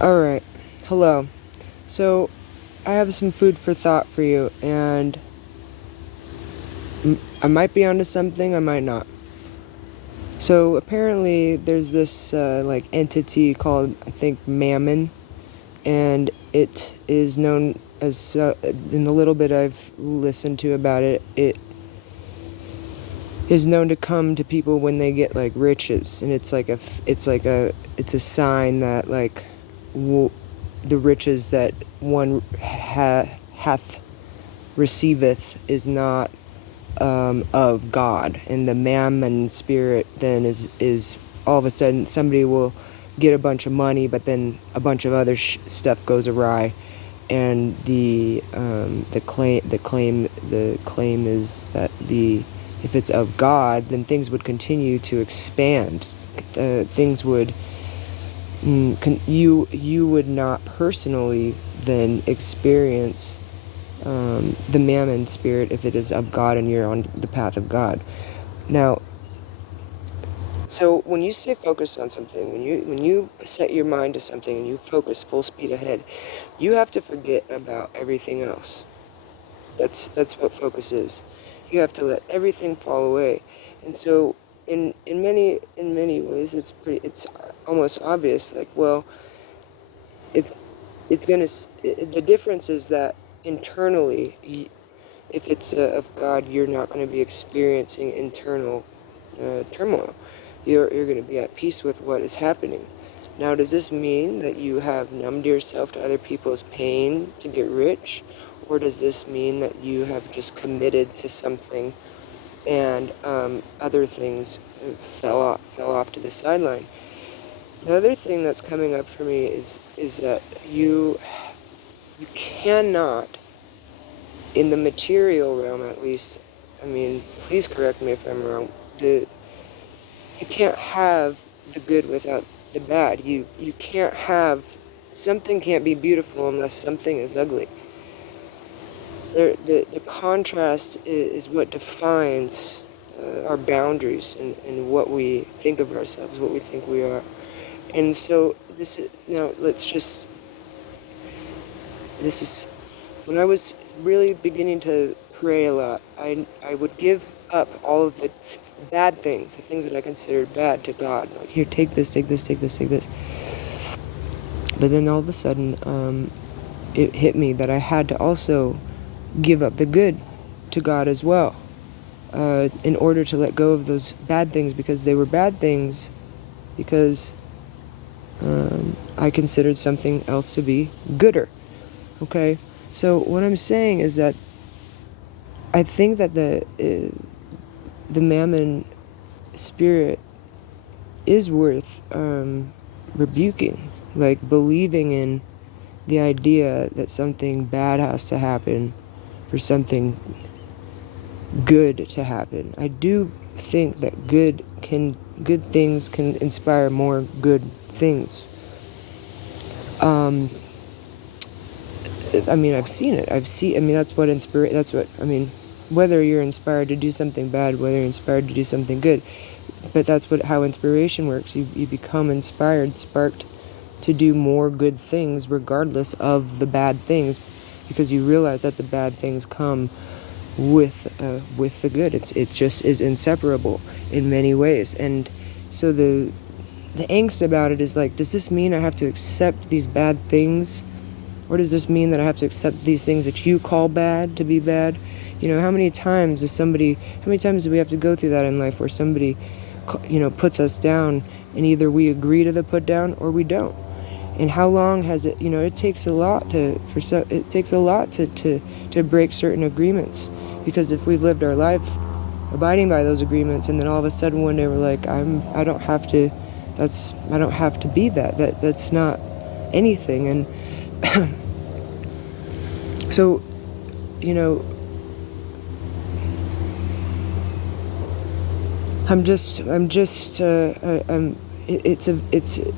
Alright, hello. So, I have some food for thought for you, and I might be onto something, I might not. So, apparently, there's this, entity called, I think, Mammon, and it is known as, in the little bit I've listened to about it, it is known to come to people when they get, riches, and it's a sign that, the riches that one hath receiveth is not of God, and the mammon spirit then is all of a sudden somebody will get a bunch of money, but then a bunch of other stuff goes awry, and the claim is that the if it's of God, then things would continue to expand. Things would you would not personally then experience the mammon spirit if it is of God and you're on the path of God. Now, so when you stay focused on something, when you set your mind to something and you focus full speed ahead, you have to forget about everything else. That's what focus is. You have to let everything fall away. And so in many ways it's almost obvious, it's the difference is that internally, if it's of God, you're not going to be experiencing internal turmoil. You're going to be at peace with what is happening. Now, does this mean that you have numbed yourself to other people's pain to get rich? Or does this mean that you have just committed to something and other things fell off to the sideline? The other thing that's coming up for me is that you cannot, in the material realm at least, I mean, please correct me if I'm wrong, you can't have the good without the bad. You can't have, something can't be beautiful unless something is ugly. The contrast is what defines our boundaries and what we think of ourselves, what we think we are. And so this is when I was really beginning to pray a lot, I would give up all of the bad things, the things that I considered bad, to God. Like, here, take this, take this, take this, take this. But then all of a sudden, it hit me that I had to also give up the good to God as well, in order to let go of those bad things, because they were bad things, because I considered something else to be gooder. Okay? So what I'm saying is that I think that the mammon spirit is worth rebuking, like believing in the idea that something bad has to happen for something good to happen. I do think that good things can inspire more good things. I mean, I've seen it. Whether you're inspired to do something bad, whether you're inspired to do something good, but that's how inspiration works. You become inspired, sparked to do more good things regardless of the bad things, because you realize that the bad things come with the good. It just is inseparable in many ways. And so the angst about it is like, does this mean I have to accept these bad things? Or does this mean that I have to accept these things that you call bad to be bad? How many times do we have to go through that in life where somebody, puts us down, and either we agree to the put down or we don't? And how long has it, it takes a lot to break certain agreements, because if we've lived our life abiding by those agreements, and then all of a sudden one day we're like, I don't have to be that. That's not anything. And so, it's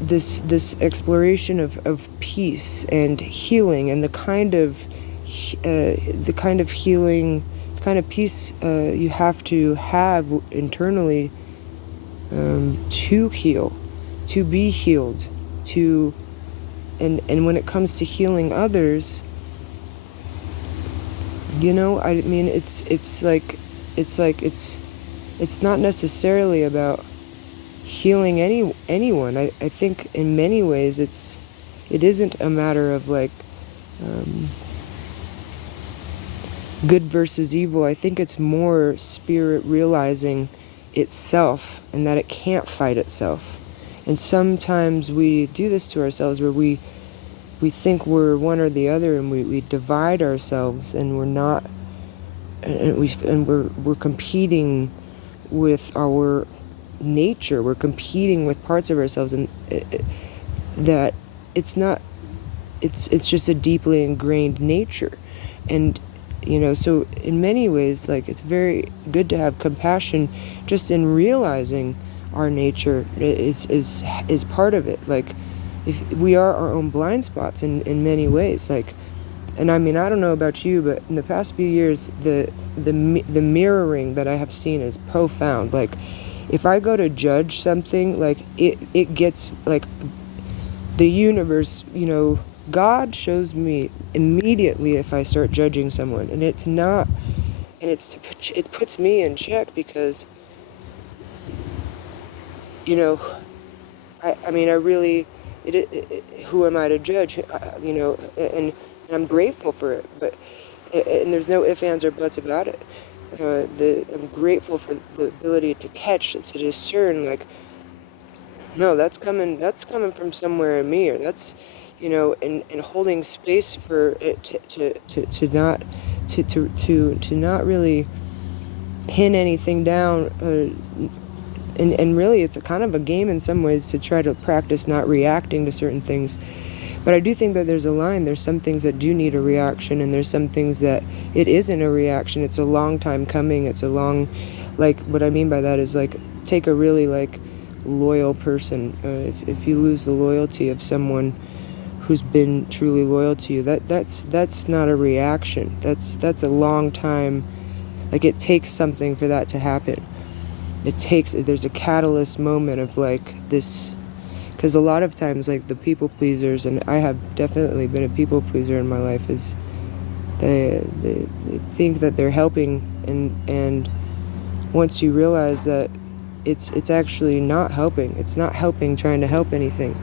this exploration of peace and healing, and the kind of healing, the kind of peace you have to have internally to heal, to be healed, to and when it comes to healing others, I mean, it's not necessarily about healing anyone. I think in many ways it isn't a matter of like good versus evil. I think it's more spirit realizing itself and that it can't fight itself. And sometimes we do this to ourselves where we think we're one or the other, and we divide ourselves, and we're not, and we're competing with our nature. We're competing with parts of ourselves, and that it's not. It's just a deeply ingrained nature, and so in many ways, like, it's very good to have compassion just in realizing our nature is part of it. Like, if we are our own blind spots in many ways, like, and I mean, I don't know about you, but in the past few years, the mirroring that I have seen is profound. Like, if I go to judge something, like, it gets, like, the universe, God shows me immediately if I start judging someone, and it's not, and it puts me in check, because, I mean, I really, who am I to judge? And I'm grateful for it, but, and there's no ifs, ands, or buts about it. I'm grateful for the ability to catch, to discern, like, no, that's coming from somewhere in me, or that's, and holding space for it to not really pin anything down, and really it's a kind of a game in some ways to try to practice not reacting to certain things. But I do think that there's a line. There's some things that do need a reaction, and there's some things that it isn't a reaction. It's a long time coming. It's a long, like, what I mean by that is, like, take a really, like, loyal person. If you lose the loyalty of someone who's been truly loyal to you, that's not a reaction. That's a long time. Like, it takes something for that to happen. There's a catalyst moment of, like, this, because a lot of times, like, the people pleasers, and I have definitely been a people pleaser in my life, is they think that they're helping, and once you realize that it's actually not helping. It's not helping, trying to help anything.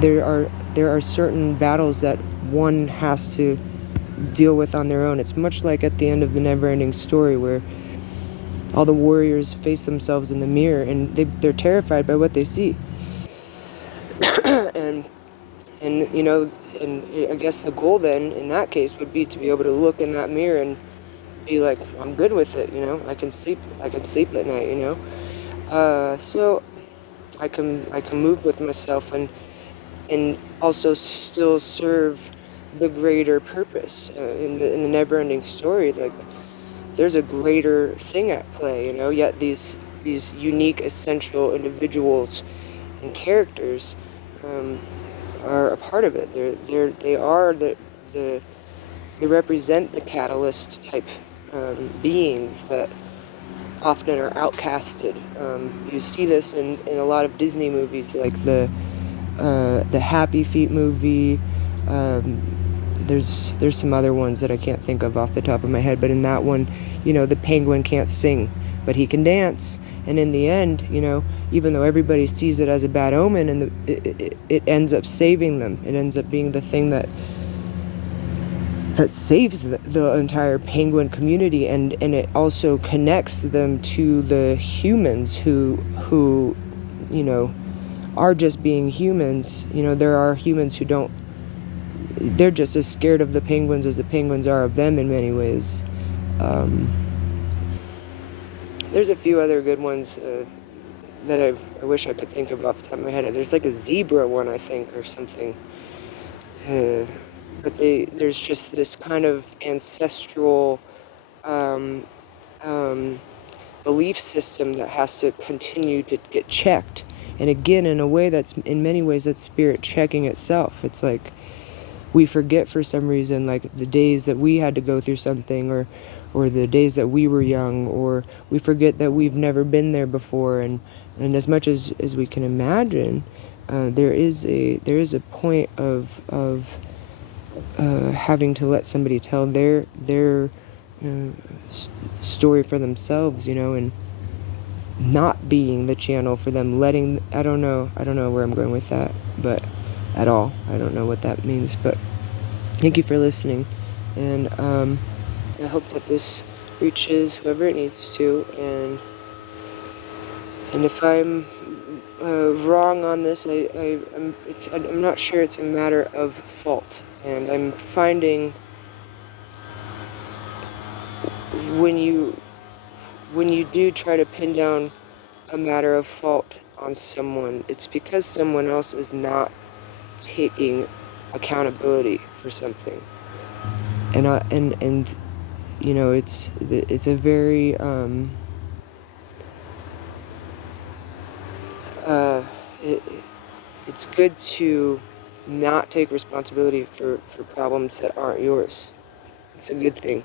There are certain battles that one has to deal with on their own. It's much like at the end of the Neverending Story, where all the warriors face themselves in the mirror, and they're terrified by what they see. and and I guess the goal then in that case would be to be able to look in that mirror and be like, I'm good with it, I can sleep at night, so I can move with myself, and also still serve the greater purpose. In the Never-Ending Story, like, there's a greater thing at play, yet these unique, essential individuals and characters are a part of it. They represent the catalyst type beings that often are outcasted. You see this in a lot of Disney movies, like the Happy Feet movie. There's some other ones that I can't think of off the top of my head, but in that one, the penguin can't sing, but he can dance. And in the end, even though everybody sees it as a bad omen, and it ends up saving them. It ends up being the thing that saves the entire penguin community, and it also connects them to the humans who are just being humans. There are humans who don't, they're just as scared of the penguins as the penguins are of them in many ways. There's a few other good ones that I wish I could think of off the top of my head. There's like a zebra one, I think, or something. But there's just this kind of ancestral belief system that has to continue to get checked. And again, in a way in many ways, that's spirit checking itself. It's like we forget for some reason, like, the days that we had to go through something, or the days that we were young, or we forget that we've never been there before. And as much as we can imagine, there is a point of having to let somebody tell their story for themselves, and not being the channel for them, letting, I don't know where I'm going with that, but at all, I don't know what that means, but thank you for listening, and I hope that this reaches whoever it needs to, and if I'm wrong on this, I'm not sure it's a matter of fault, and I'm finding when you do try to pin down a matter of fault on someone, it's because someone else is not taking accountability for something, and it's a very it's good to not take responsibility for problems that aren't yours. It's a good thing.